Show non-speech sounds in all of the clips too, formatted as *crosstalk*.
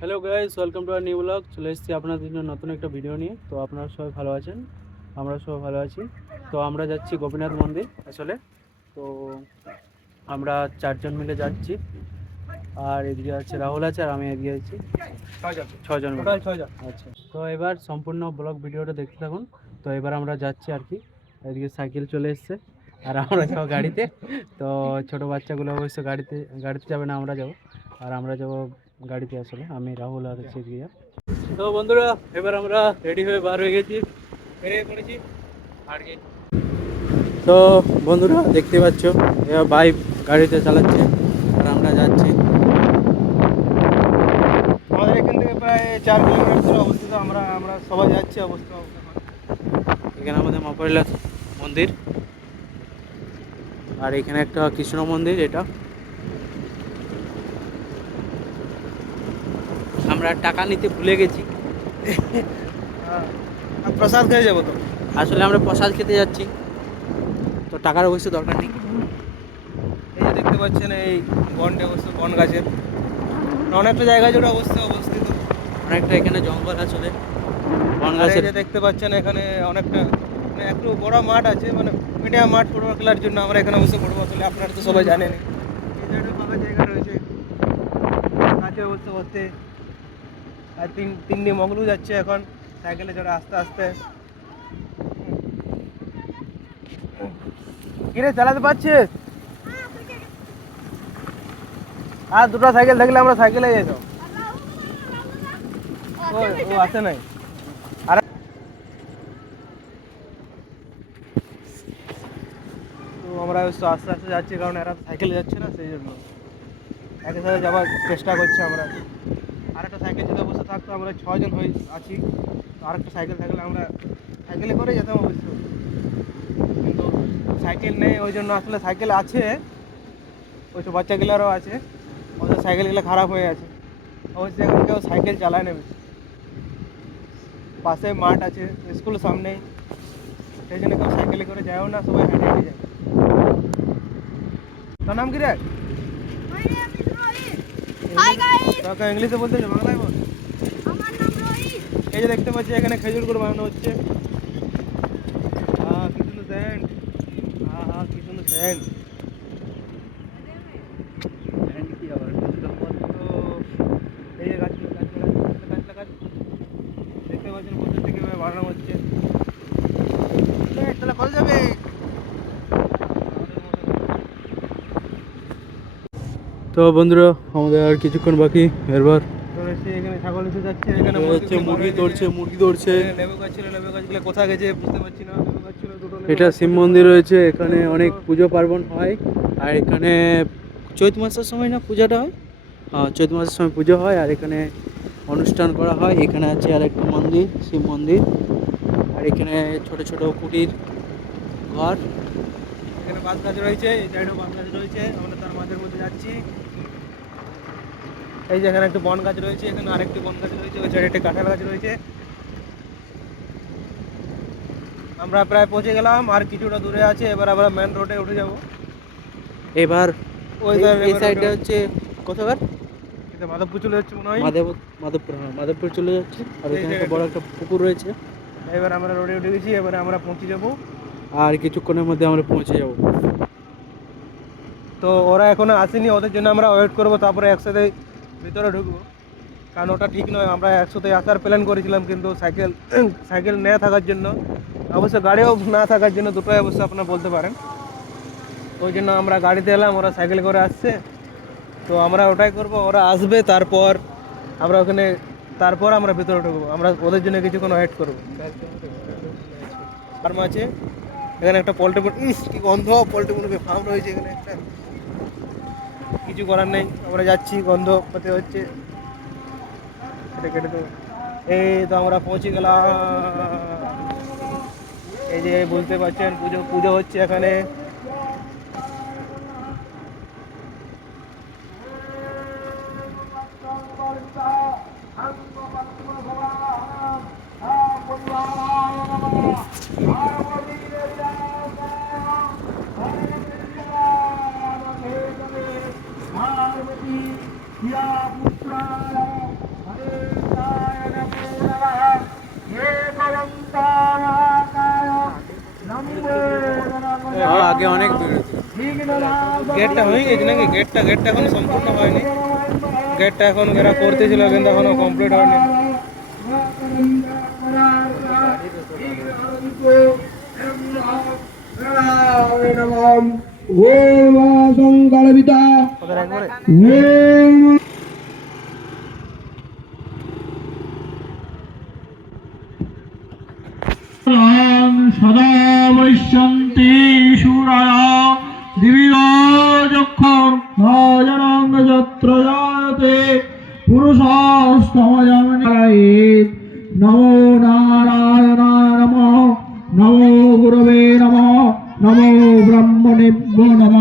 Hello guys welcome to our new blog চলে এসেছি আপনাদের জন্য নতুন একটা ভিডিও নিয়ে। তো আপনারা সবাই ভালো আছেন? আমরা সবাই ভালো আছি। তো আমরা যাচ্ছি গোপীনাথ মন্দির। আসলে তো আমরা চারজন মিলে যাচ্ছি। আর এদিকে আছে রাহুল আছে আর আমি এদিকে আছি। ছজন আচ্ছা। তো এবার সম্পূর্ণ ব্লগ ভিডিওটা দেখতে থাকুন। তো এবার আমরা যাচ্ছি আর কি। এদিকে সাইকেল চলে এসছে। আর আমরা যাব গাড়িতে। তো ছোট বাচ্চাগুলো অবশ্য গাড়িতে গাড়িতে যাবে না আমরা যাব। আর আমরা যাব গাড়িতে আসলে। আমি রাহুল আর হচ্ছে গিয়া তো বন্ধুরা এবার আমরা রেডি হয়ে বার হয়ে গেছি। বেরিয়ে পড়েছি। আর কি। তো বন্ধুরা দেখতে পাচ্ছ এবার বাইক গাড়িতে চালাচ্ছে। আর আমরা যাচ্ছি আমাদের এখান থেকে প্রায় চার কিলোমিটার অবস্থিত আমরা আমরা সবাই যাচ্ছি অবস্থা এখানে আমাদের মাপারিলা মন্দির। আর এখানে একটা কৃষ্ণ মন্দির এটা। আমরা টাকা নিতে ভুলে গেছি। হ্যাঁ। প্রসাদ খেয়ে যাব তো? আসলে আমরা প্রসাদ খেতে যাচ্ছি। তো টাকার অবশ্যই দরকার নেই। এই যে দেখতে পাচ্ছেন এই বনটা অবশ্য বন গাছের অনেকটা জায়গা জুড়ে অবস্থ অবস্থিত। অনেকটা এখানে জঙ্গল আসলে দেখতে পাচ্ছেন এখানে অনেকটা মানে একটু বড় মাঠ আছে মানে মিডিয়াম মাঠ ফুটবল খেলার জন্য আমরা এখানে বসে ফুটবল খেলি আপনারা তো সবাই জানেন। ফাঁকা জায়গা রয়েছে করতে আর তিন তিনটি মগলু যাচ্ছে এখন সাইকেলে চড়ে আস্তে আস্তে। কিরে চালাতে পারছিস? আর দুটো সাইকেল থাকলে আমরা সাইকেলে যেতাম। ও আসে নাই? আর তো আমরা আস্তে আস্তে যাচ্ছি, কারণ এরা সাইকেলে যাচ্ছে না, সেই জন্য। একের সাথে যাওয়ার চেষ্টা করছি আমরা। আরেকটা সাইকেল যদি অবশ্য থাকতো, আমরা ছজন হয়ে আছি। আরেকটা সাইকেল থাকলে আমরা সাইকেলে করে যেতাম, অবশ্য। কিন্তু সাইকেল নেই, ওই জন্য আসলে সাইকেল আছে। ওই সব বাচ্চাগুলোরও আছে। ওদের সাইকেলগুলো খারাপ হয়ে আছে অবশ্যই এখন কেউ সাইকেল চালায় না বেশি। পাশে মাঠ আছে স্কুল সামনেই সেই জন্য কেউ সাইকেলে করে যায়ও না সবাই হেঁটে হেঁটে যায় তোর নাম কি রে হাই গাইস তোকে ইংলিশে বলতে হচ্ছে বাংলায় বল আমার নাম রোহিত এই যে দেখতে পাচ্ছি এখানে খেজুর গুড় বানানো হচ্ছে হ্যাঁ কি সুন্দর স্যান্ড হ্যাঁ হ্যাঁ কি সুন্দর স্যান্ড তো এই যে গাছগুলো গাছ গাছ গাছ গাছ দেখতে পাচ্ছেন কোথা থেকে এভাবে বানানো হচ্ছে এই, তাহলে কত যাবে তো বন্ধুরা আমাদের আর কিছুক্ষণ বাকি এরবার তো এসে এখানে ছাগল এসে যাচ্ছে এখানে হচ্ছে মুরগি ধরছে মুরগি ধরছে এখানে লেবু গাছ ছিল লেবু গাছগুলো কোথায় গেছে বুঝতে পারছি না। লেবু গাছ ছিল দুটো লেবু এটা শিব মন্দির রয়েছে এখানে অনেক পুজো পার্বণ হয় আর এখানে চৈত মাসের সময় না পূজাটা হয়? হ্যাঁ চৈত মাসের সময় পুজো হয় আর এখানে অনুষ্ঠান করা হয়। এখানে আছে আর একটা মন্দির শিব মন্দির। আর এখানে ছোট ছোট কুটির ঘর। এখানে বাঁশ গাছ রয়েছে এই সাইডেও বাঁশ গাছ রয়েছে আমরা তার মাঝের মধ্যে যাচ্ছি। এই যে এখানে একটা বন গাছ রয়েছে এখানে আরেকটি বন গাছ রয়েছে ওই সাইডে একটি কাঁঠাল গাছ রয়েছে। আমরা প্রায় পৌঁছে গেলাম আর কিছুটা দূরে আছে এবার আমরা মেন রোডে উঠে যাব। এবার ওই এই- সাইডটা হচ্ছে কোথাকার? এটা মাধবপুর চলে যাচ্ছে মনে হয়। মাধব মাধবপুর হ্যাঁ মাধবপুর চলে যাচ্ছে। আর এখানে একটা বড় একটা পুকুর রয়েছে। এবার আমরা রোডে উঠে গেছি এবারে আমরা পৌঁছে যাব। আর কিছুক্ষণের মধ্যে আমরা পৌঁছে যাব। তো ওরা এখনও আসেনি, ওদের জন্য আমরা ওয়েট করব, তারপরে একসাথে ভিতরে ঢুকবো। কারণ ওটা ঠিক নয়, আমরা একসাথে আসার প্ল্যান করেছিলাম, কিন্তু সাইকেল সাইকেল *coughs* না থাকার জন্য, অবশ্য গাড়িও না থাকার জন্য দুটোই অবশ্য আপনারা বলতে পারেন। ওই জন্য আমরা গাড়িতে এলাম, ওরা সাইকেল করে আসছে। তো আমরা ওটাই করব, ওরা আসবে, তারপর আমরা ওখানে, তারপর আমরা ভিতরে ঢুকবো। আমরা ওদের জন্য কিছুক্ষণ ওয়েট করব। ফার্ম আছে এখানে একটা পোল্ট্রি কি গন্ধ, পোল্ট্রি মুরগি ফার্ম রয়েছে এখানে একটা। কিছু করার নেই, আমরা যাচ্ছি, গন্ধ পেতে হচ্ছে। এটা কেটে তো এই তো আমরা পৌঁছে গেলাম। এই যে বলতে পারছেন, পুজো পুজো হচ্ছে এখানে। গেটটা হয়ে গেছে নাকি? গেটটা গেটটা এখনও সম্পূর্ণ হয়নি। গেটটা এখন এরা করতেছিল কিন্তু এখনও কমপ্লিট হয়নি। সদা বৈশ্যন্তি সুরায়া দিবিগক্ষণ সজনঙ্গ যত্র জায়তে পুরুষস্তমজায়িত নমো নারায়ণায় নম, নমো গুরবে নম, নমো ব্রহ্মণেভ্য নম।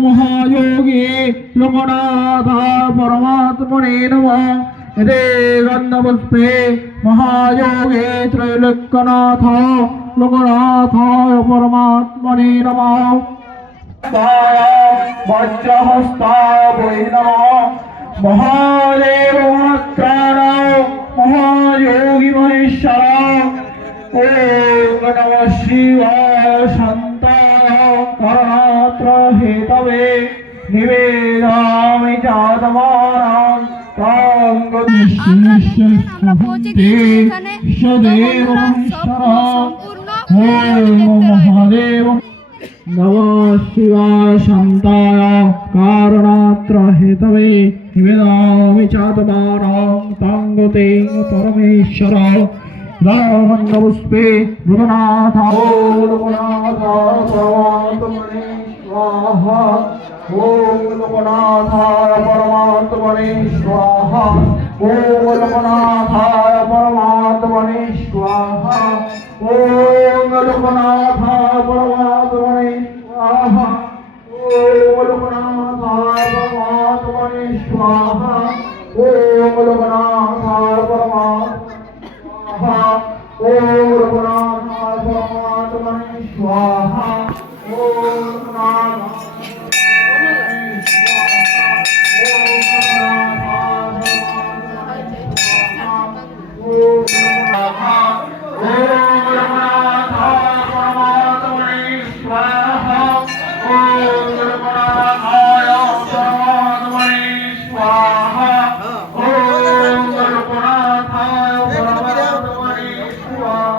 মহাযোগী লোকনাথা इति गन्धपुष्पे महायोगे त्रैलक्यनाथ, लोकनाथाय परमात्मने नमः। महादेव महात्राण महायोगी महेश्वर। ॐ नमः शिवाय शान्ताय करणात्र हेतवे निवेदामि আমরা দেখছেন আমরা পৌঁছে গিয়েছি এখানে সম্পূর্ণ মহাদেব নম শিবায় শান্তায় কারণাত্র হেতবে নিবেদামি চাতবারং তঙ্গতে পরমেশ্বর রামন্দপুষ্পে মৃদনাথ মৃদনাথ स्वाहा ॐ लोकनाथाय परमात्मने स्वाहा ॐ लोकनाथाय परमात्मने स्वाहा ॐ लोकनाथाय परमात्मने स्वाहा ॐ लोकनाथाय परमात्मने स्वाहा ॐ लोकनाथाय परमात्मा स्वाहा ॐ लोकनाथाय परमात्मने स्वाहा ॐ लोकनाथाय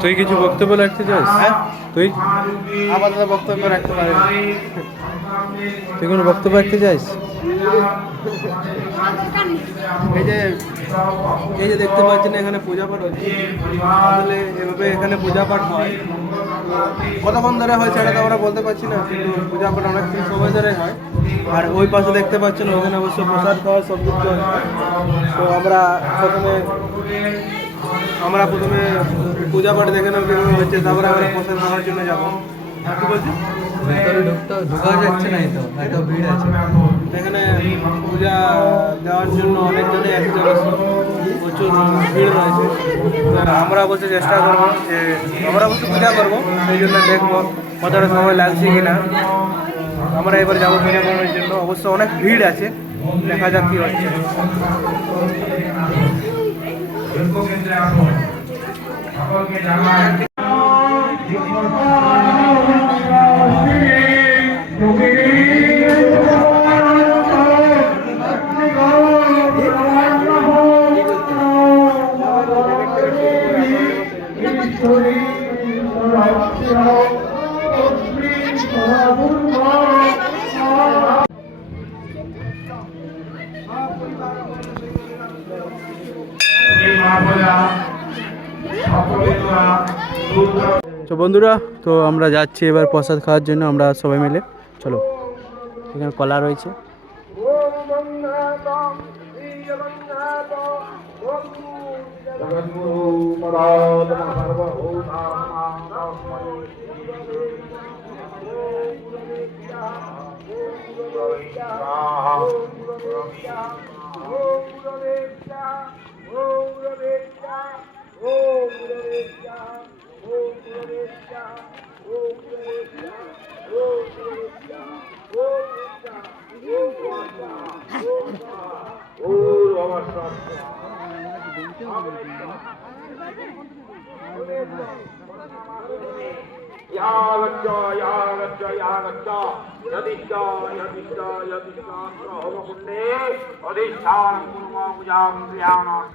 তুই কিছু বক্তব্য রাখতে চাস? হ্যাঁ? তুই? আপাতত বক্তব্য রাখতে পারি তুই কোনো বক্তব্য রাখতে চাস? এই যে এই যে দেখতে পাচ্ছেন এখানে পূজা পাঠ হচ্ছে। আসলে এভাবে এখানে পূজা পাঠ হয়। কতক্ষণ ধরে হয় সেটা তো আমরা বলতে পারছি না কিন্তু পূজা পাঠ অনেক সময় ধরে হয়। আর ওই পাশে দেখতে পাচ্ছেন ওখানে অবশ্য প্রসাদ খাওয়া সব কিছু তো আমরা প্রথমে আমরা প্রথমে পূজা পাঠ দেখে নেব কীভাবে হচ্ছে তারপরে আমরা প্রসাদ খাওয়ার জন্য যাব। কি বলছি ভেতরে ঢোকা যাচ্ছে না তো এত ভিড় আছে। এখানে পূজা দেওয়ার জন্য অনেকজনই এসেছে। প্রচুর ভিড় রয়েছে। আমরা অবশ্য চেষ্টা করব যে আমরা অবশ্য পূজা করব সেই জন্য দেখব কতটা সময় লাগছে কিনা। আমরা এবার যাব করার জন্য। অবশ্য অনেক ভিড় আছে। দেখা যাক কি হচ্ছে। বন্ধুরা, তো আমরা যাচ্ছি এবার প্রসাদ খাওয়ার জন্য, আমরা সবাই মিলে। চলো, এখানে কলা রয়েছে।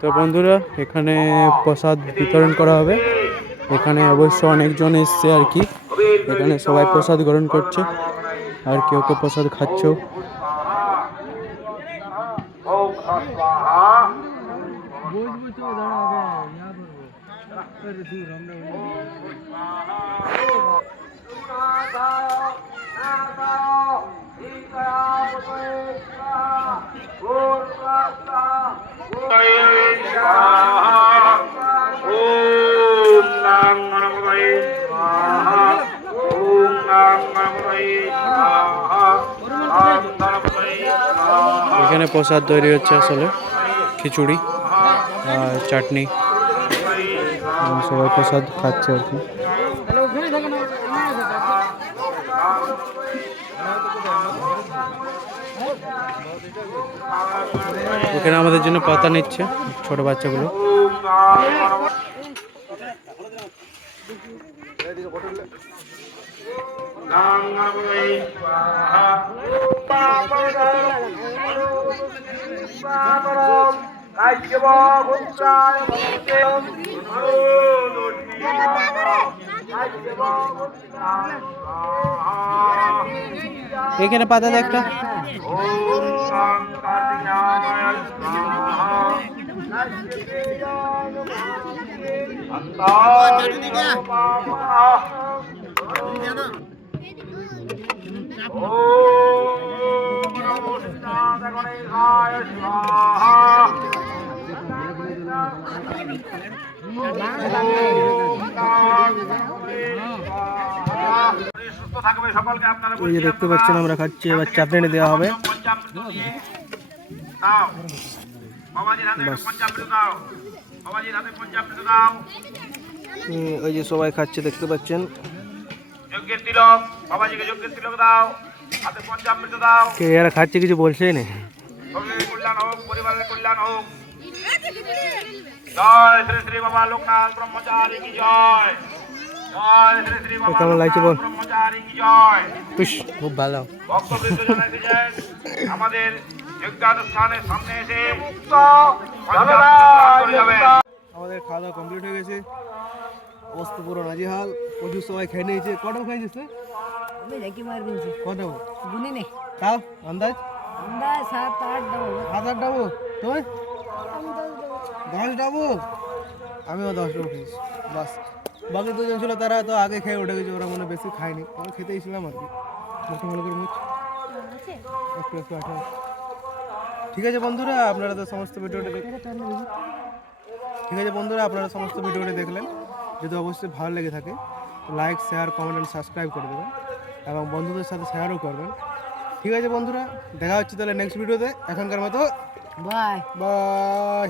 তো বন্ধুরা এখানে প্রসাদ বিতরণ করা হবে। এখানে অবশ্য অনেকজন এসছে আর কি। এখানে সবাই প্রসাদ গ্রহণ করছে। আর কেউ কেউ প্রসাদ খাচ্ছেও। ओम स्वाहा ओम नमः नमः स्वाहा ओम नमः नमः स्वाहा ओम नमः स्वाहा এখানে প্রসাদ তৈরি হচ্ছে আসলে খিচুড়ি আর চাটনি এবং সবাই প্রসাদ খাচ্ছে আর কি এখানে আমাদের জন্য পাতা নিচ্ছে ছোট বাচ্চাগুলো। এখানে পাতা একটা সুস্থ থাকবে সকলকে আপনারা এই যে দেখতে পাচ্ছেন আমরা খাচ্ছি এবার চাটনি দেওয়া হবে। ওই যে সবাই খাচ্ছে দেখতে পাচ্ছেন? যজ্ঞের তিলক বাবাজিকে যজ্ঞের তিলক দাও। হাতে পঞ্চামৃত দাও। কে এরা খাচ্ছে কিছু বলছেই না। কল্যাণ হোক পরিবারের কল্যাণ হোক। জয় শ্রী শ্রী বাবা লোকনাথ ব্রহ্মচারী কি জয়? জয় শ্রী শ্রী বাবা কেমন লাগছে বল? খুব ভালো। আমাদের যজ্ঞানুষ্ঠানের সামনে এসে আমাদের খাওয়া দাওয়া কমপ্লিট হয়ে গেছে। অবস্থা পুরো নাজিহাল। প্রচুর সবাই খেয়ে নিয়েছে। কটাও খাইছিস তুই? আমি দেখি মার দিয়েছি। কটাও গুনি নে। তাও? আন্দাজ? সাত আট দেবো সাত আট ডাবো তুই দশ ডাবো আমিও দশ ডাবো খেয়েছি বাস। বাকি দুজন ছিল তারা তো আগে খেয়ে উঠে গেছে। ওরা মনে বেশি খায়নি। আমরা খেতেই ছিলাম আর কি। মুখে মনে করে মুখ। একটু একটু আঠা। ঠিক আছে বন্ধুরা আপনারা তো সমস্ত ভিডিওটা ঠিক আছে বন্ধুরা আপনারা সমস্ত ভিডিওটা দেখলেন। যদি অবশ্যই ভালো লেগে থাকে like share comment and subscribe করে দেবেন এবং বন্ধুদের সাথে শেয়ারও করবেন। ঠিক আছে বন্ধুরা দেখা হচ্ছে তাহলে নেক্সট ভিডিওতে এখনকার মতো বাই বাই